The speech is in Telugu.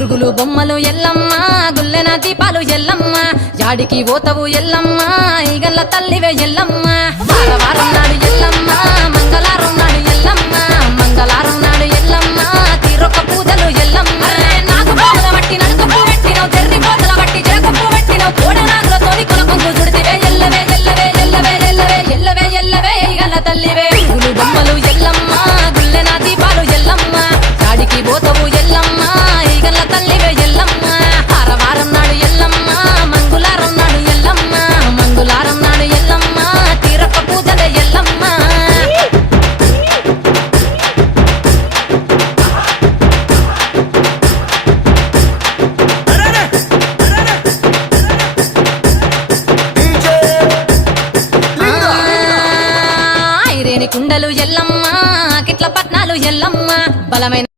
గురుగులు బొమ్మలు ఎల్లమ్మ గుల్లెన దీపాలు ఎల్లమ్మ యాడికి పోతవు ఎల్లమ్మ ఈగల్ల తల్లివే ఎల్లమ్మ వారం నాడు ఎల్లమ్మ మంగళారం నాడు ఎల్లమ్మ మంగళారం నాడు ఎల్లమ్మ తీరొక్క పూజలు ఎల్లమ్మ నాకు బాగుల బట్టి నడుకప్పు పెట్టినవు జర్రి పోతల బట్టి జరకప్పు పెట్టినవు కోడ నాగులతోని కొనకొంగు చుడితివే ఎల్లవే ఎల్లవే ఎల్లవే ఎల్లవే ఎల్లవే ఎల్లవే ఈగల్ల తల్లివే గురుగులు బొమ్మలు ఎల్లమ్మ గుల్లెన దీపాలు ఎల్లమ్మ యాడికి పోతవు ఎల్లమ్మ ఈగల్ల తల్లివే ఎల్లమ్మ వారం నాడు ఎల్లమ్మ మంగళారం నాడు ఎల్లమ్మ మంగళారం నాడు ఎల్లమ్మ తీరొక్క పూజల ఎల్లమ్మ ఐరేని కుండలు ఎల్లమ్మ కిట్ల పట్నాలు ఎల్లమ్మ బలమైన